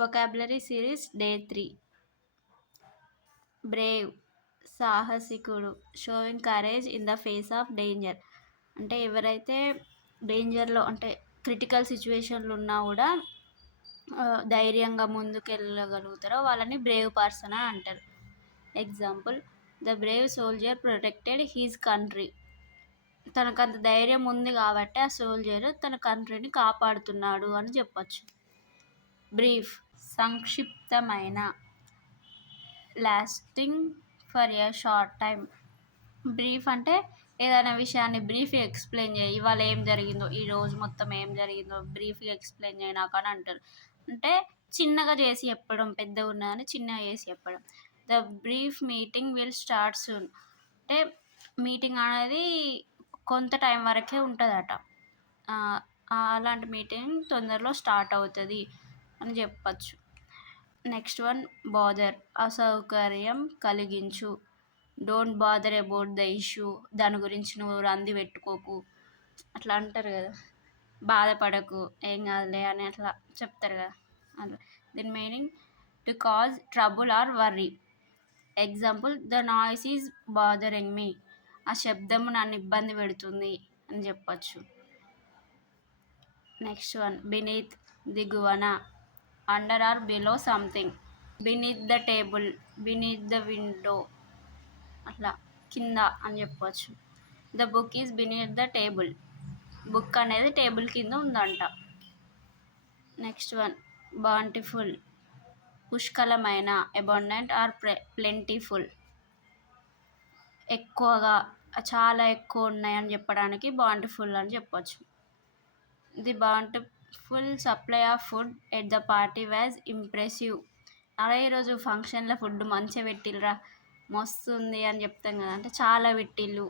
Vocabulary series day 3. Brave సాహసికుడు, showing courage in the face of danger. అంటే ఎవరైతే డేంజర్లో అంటే క్రిటికల్ సిచ్యువేషన్లు ఉన్నా కూడా ధైర్యంగా ముందుకెళ్ళగలుగుతారో వాళ్ళని బ్రేవ్ పర్సన్ అని అంటారు. Example, the brave soldier protected his country. తనకు అంత ధైర్యం ఉంది కాబట్టి ఆ సోల్జర్ తన కంట్రీని కాపాడుతున్నాడు అని చెప్పచ్చు. బ్రీఫ్ సంక్షిప్తమైన, lasting for a short time. Brief అంటే ఏదైనా విషయాన్ని బ్రీఫ్గా ఎక్స్ప్లెయిన్ చేయి, ఇవాళ ఏం జరిగిందో, ఈ రోజు మొత్తం ఏం జరిగిందో బ్రీఫ్గా ఎక్స్ప్లెయిన్ చేయి నాకు అని అంటారు. అంటే చిన్నగా చేసి చెప్పడం, పెద్దగా ఉన్నదని చిన్నగా చేసి చెప్పడం. The brief meeting will start soon. అంటే మీటింగ్ అనేది కొంత టైం వరకే ఉంటుందట. అలాంటి మీటింగ్ తొందరలో స్టార్ట్ అవుతుంది అని చెప్పచ్చు. నెక్స్ట్ వన్, బాదర్ అసౌకర్యం కలిగించు. Don't bother about the issue. దాని గురించి నువ్వు రంది పెట్టుకోకు అట్లా అంటారు కదా, బాధపడకు ఏం కాదులే అని అట్లా చెప్తారు కదా అట్లా. దీని meaning to cause trouble or worry. Example, the noise is bothering me. ఆ శబ్దం నన్ను ఇబ్బంది పెడుతుంది అని చెప్పచ్చు. నెక్స్ట్ వన్, బినీత్ దిగువన, under or below something. Beneath the table, beneath the window అట్లా కింద అని చెప్పవచ్చు. The book is beneath the table. Book అనేది టేబుల్ కింద ఉందంట. నెక్స్ట్ వన్, బాంటిఫుల్ పుష్కలమైన, అబండెంట్ ఆర్ ప్లెంటిఫుల్. ఎక్కువగా, చాలా ఎక్కువ ఉన్నాయని చెప్పడానికి బాంటిఫుల్ అని చెప్పచ్చు. The bountiful supply of food at the party was impressive. అలా ఈరోజు ఫంక్షన్లో ఫుడ్ మంచిగా పెట్టిల్రా, మస్తు ఉంది అని చెప్తాం కదా, అంటే చాలా పెట్టిళ్ళు,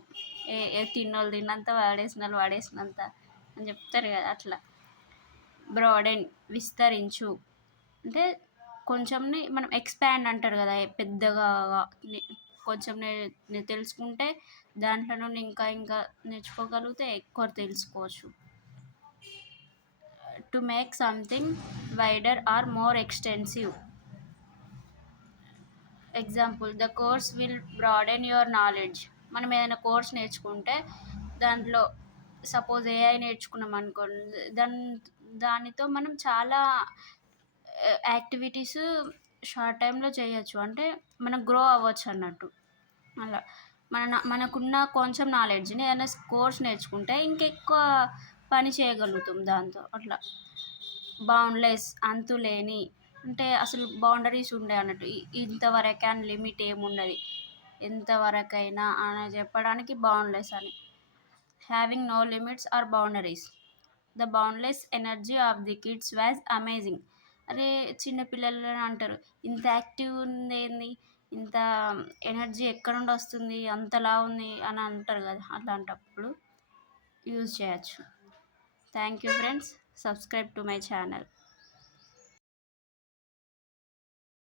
తిన్నోళ్ళు తిన్నంత వాడేసిన వాళ్ళు వాడేసినంత అని చెప్తారు కదా అట్లా. బ్రాడెన్ విస్తరించు. అంటే కొంచెంని మనం ఎక్స్పాండ్ అంటారు కదా, పెద్దగా కొంచెం తెలుసుకుంటే దాంట్లో నుండి ఇంకా ఇంకా నేర్చుకోగలిగితే ఎక్కువ తెలుసుకోవచ్చు. To make something wider or more extensive. Example, the course will broaden your knowledge. మనం ఏదైనా కోర్స్ నేర్చుకుంటే దాంట్లో సపోజ్ ఏఐ నేర్చుకున్నాం అనుకోండి, దానితో మనం చాలా యాక్టివిటీస్ షార్ట్ టైంలో చేయొచ్చు. అంటే మనం గ్రో అవ్వచ్చు అన్నట్టు. అలా మనకున్న కొంచెం నాలెడ్జ్ని ఏదైనా కోర్స్ నేర్చుకుంటే ఇంకెక్కువ పని చేయగలుగుతాం దాంతో అట్లా. బౌండ్లెస్ అంతులేని, అంటే అసలు బౌండరీస్ ఉండే అన్నట్టు, ఇంతవరకే అని లిమిట్ ఏముండదు, ఎంతవరకైనా అని చెప్పడానికి బౌండ్లెస్ అని. Having no limits or boundaries. The boundless energy of the kids was amazing. అరే చిన్నపిల్లలు అంటారు, ఇంత యాక్టివ్ ఉంది ఏంది, ఇంత ఎనర్జీ ఎక్కడ నుండి వస్తుంది, అంతలా ఉంది అని అంటారు కదా, అట్లాంటప్పుడు యూజ్ చేయొచ్చు. Thank you friends, subscribe to my channel.